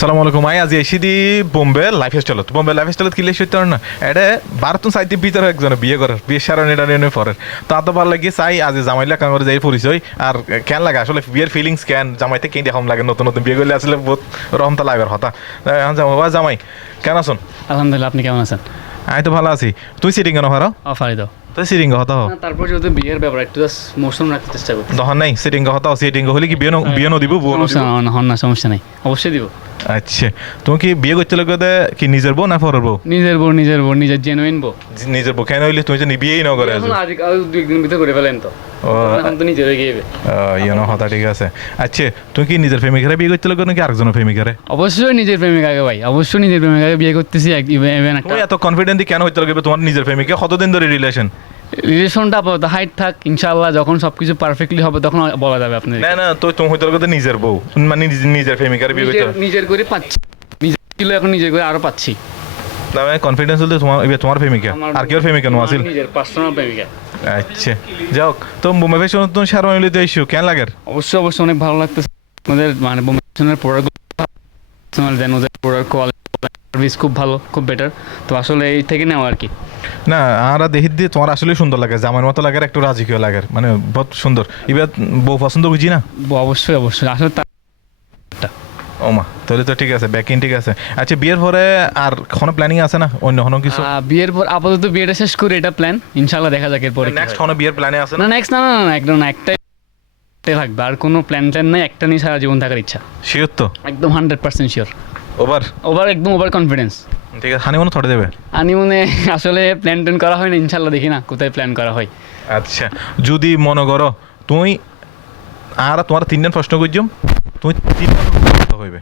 আসসালামু আলাইকুম। আজি এসিদি বোম্বে লাইফ স্টাইলত কিলে সইতে না এটা ভারতন সাইতে ভিতরে একজন বিয়ে করার বিয়ে সারা নেটা নিয়ে পরের তা তো ভালো লাগে চাই আজি জামাইলা কাঙ্গরে যাই পরিচয় আর কেন লাগে আসলে বিয়ের ফিলিংস কেন জামাইতে কেন দেখম লাগে নতুন নতুন বিয়ে করলে আসলে বহুত রহমতা লাগার হতা জামাই কেন আছেন? আলহামদুলিল্লাহ, আপনি কেমন আছেন? আমি তো ভালো আছি। তুই সিটিং কেন হারো? অফারি দাও তুই সিটিং হতা হো তারপর যেহেতু বিয়ের ব্যাপার একটু জাস্ট মৌসুম রাখতে চেষ্টা করছি। দহন নাই সিটিং হতা সিটিং হলে কি বিয়ে বিয়ে দিব সমস্যা না, হন না, সমস্যা নেই, অবশ্যই দিব। আচ্ছা তুমি কি বিয়ে করতে লাগে কি নিজের বউ না পরের বউ? নিজের বউ, নিজের জেনুইন বউ। নিজের বউ কেন হইলে তুমি যে বিয়েই না করে এখন আজ দুই দিন ভিতরে করে ফেলেন তো, এখন তো নিজের হয়ে গিয়ে ইয়েনো হতা ঠিক আছে। আচ্ছা তুমি কি নিজের প্রেমিকারে বিয়ে করতে লাগে নাকি আরেকজনের প্রেমিকারে? অবশ্যই নিজের প্রেমিকাকে ভাই, অবশ্যই নিজের প্রেমিকাকে বিয়ে করতেছি। ইভেন একটা তুমি এত কনফিডেন্টলি কেন হইতে লাগবে তোমার নিজের প্রেমিকা? কতদিন ধরে রিলেশন? রিলেশনটা আপাতত হাইট থাক, ইনশাআল্লাহ যখন সবকিছু পারফেক্টলি হবে তখন বলা যাবে আপনি। না না তো তুমি হইতে লাগে নিজের বউ মানে নিজের প্রেমিকারে বিয়ে করতে নিজের করে পাচ্ছি, নিজের ছিল এখন নিজের করে আরো পাচ্ছি। না মানে কনফিডেন্স হলে তোমার প্রেমিকা আর কেউ প্রেমিকা নো আছিল? নিজের পার্সোনাল প্রেমিকা। আচ্ছা যাও তো বোম্বে ফ্যাশন তুমি সারা হইলে তো ইস্যু কেন লাগে? অবশ্যই অনেক ভালো লাগতেছে আমাদের মানে বোম্বে ফ্যাশনের প্রোডাক্ট দেন, ওদের প্রোডাক্ট কোয়ালিটি সার্ভিস খুব ভালো, খুব বেটার। তো আসলে এই থেকে নেওয়া আর কি। না আর দেখি দিয়ে তোমার আসলে সুন্দর লাগে, জামার মতো লাগে, একটু রাজকীয় লাগে, মানে বহুত সুন্দর। এবার বউ পছন্দ বুঝি না? অবশ্যই আসলে ওমা তাহলে তো ঠিক আছে, ব্যাকিং ঠিক আছে। আচ্ছা বিয়ের পরে আর কোনো প্ল্যানিং আছে না অন্য কোনো কিছু? বিয়ের পর আপাতত বিয়েটা শেষ করে এটা প্ল্যান, ইনশাআল্লাহ দেখা যাক এরপরে নেক্সট কোনো বিয়ের প্ল্যানে আছে না। নেক্সট না, একদম না, একটাই থাকবে, আর কোনো প্ল্যান নাই, একটা নিয়ে সারা জীবন থাকার ইচ্ছা। শিওর তো? একদম 100% শিওর। একদম ওভার কনফিডেন্স। ঠিক আছে হানিমুন থরে দেবে? হানিমুনে আসলে প্ল্যান করা হয় না, ইনশাআল্লাহ দেখি না কোথায় প্ল্যান করা হয়। আচ্ছা যদি মনে করো তুমি আর তোমার তিনজন প্রশ্ন করছম, তুমি তিনজন হইবে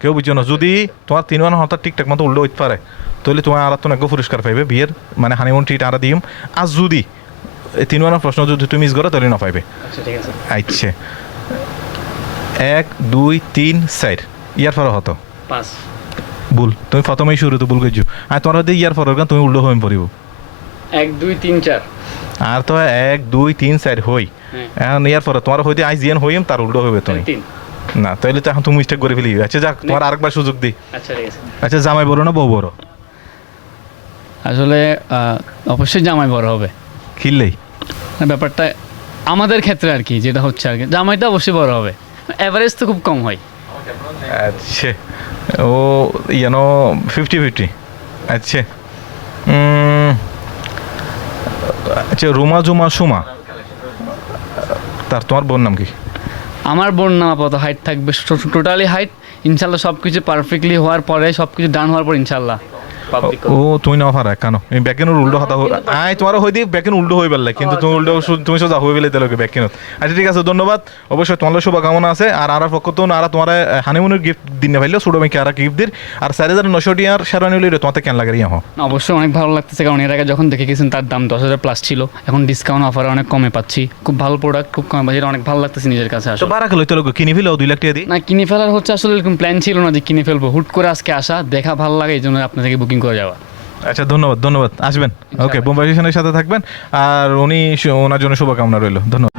কেউ বুঝছো না। যদি তোমার তিনজন হঠাৎ ঠিকঠাক মতো উল্টো হইতে পারে তাহলে তোমার আর তো নাকি পুরস্কার পাইবে বিয়ের মানে হানিমুন ট্রিট আর দিম। আর যদি এই তিনজনের প্রশ্ন যদি তুমি মিস করো তাহলে না পাইবে। আচ্ছা ঠিক আছে। আচ্ছা 1 2 3 4 ইয়ার পরে হতো 5 ভুল, তুমি প্রথমেই শুরুতে ভুল করছো। আর তোমার হয়তো ইয়ার পরের গান তুমি উল্টো হয়ে পড়িব। 1 2 3 4 আর তো 1 2 3 4 হই, এখন ইয়ার পরে তোমার হয়তো আই জিয়ান হইম তার উল্টো হইবে তুমি। না তাইলে তো এখন তুমি মিস্টেক করে ফেলি। আচ্ছা যাক তোমার আরেকবার সুযোগ দিই। আচ্ছা ঠিক আছে। আচ্ছা জামাই বড় না বউ বড়? আসলে অবশ্যই জামাই বড় হবে। খিললেই ব্যাপারটা আমাদের ক্ষেত্রে আর কি, যেটা হচ্ছে আর কি, জামাইটা অবশ্যই বড় হবে। অ্যাভারেজ তো খুব কম হয়। আচ্ছা ও ইয়ানো 50-50। আচ্ছা আচ্ছা রুমা জুমা সুমা তার তোমার বোন নাম কি? আমার বোন নাম আপাতত হাইট থাকবে, টোটালি হাইট ইনশাল্লাহ সব কিছু পারফেক্টলি হওয়ার পরে, সব কিছু ডান হওয়ার পর ইনশাল্লাহ। ও তুমি না পারা কেন ব্যাকেনের উল্টো হতা আয় তোমার হয়ে দিয়ে ব্যাকেন উল্টো হয়ে পারলে, কিন্তু তুমি উল্টো তুমি সোজা হয়ে গেলে তাহলে ব্যাকেনত। আচ্ছা ঠিক আছে ধন্যবাদ। অবশ্যই তোমার শুভকামনা আছে। আর পক্ষ তো আর তোমার হানিমুনের গিফট দিনে পাইলে ছোটো মেয়েকে আর গিফট দির। আর 4,900 টিয়ার শেরওয়ানি লইলে তোমাতে কেন লাগে ইয়া হো? অবশ্যই অনেক ভালো লাগতেছে, কারণ এর আগে যখন দেখে গেছেন তার দাম 10,000 প্লাস ছিল, এখন ডিসকাউন্ট অফারে অনেক কমে পাচ্ছি। খুব ভালো প্রোডাক্ট, খুব কমে পাচ্ছি, অনেক ভালো লাগতেছে নিজের কাছে। আসলে বারা খেলো তো কিনে ফেলো 2 লাখ টাকা দিই না, কিনে ফেলার হচ্ছে আসলে এরকম প্ল্যান ছিল না যে কিনে ফেলবো, হুট করে আজকে আসা দেখা ভালো লাগে, এই জন্য আপনার থেকে বুকিং করে যাওয়া। আচ্ছা ধন্যবাদ আসবেন। ওকে বোম্বাই ফ্যাশনের সাথে থাকবেন আর ওনার জন্য শুভকামনা রইল। ধন্যবাদ।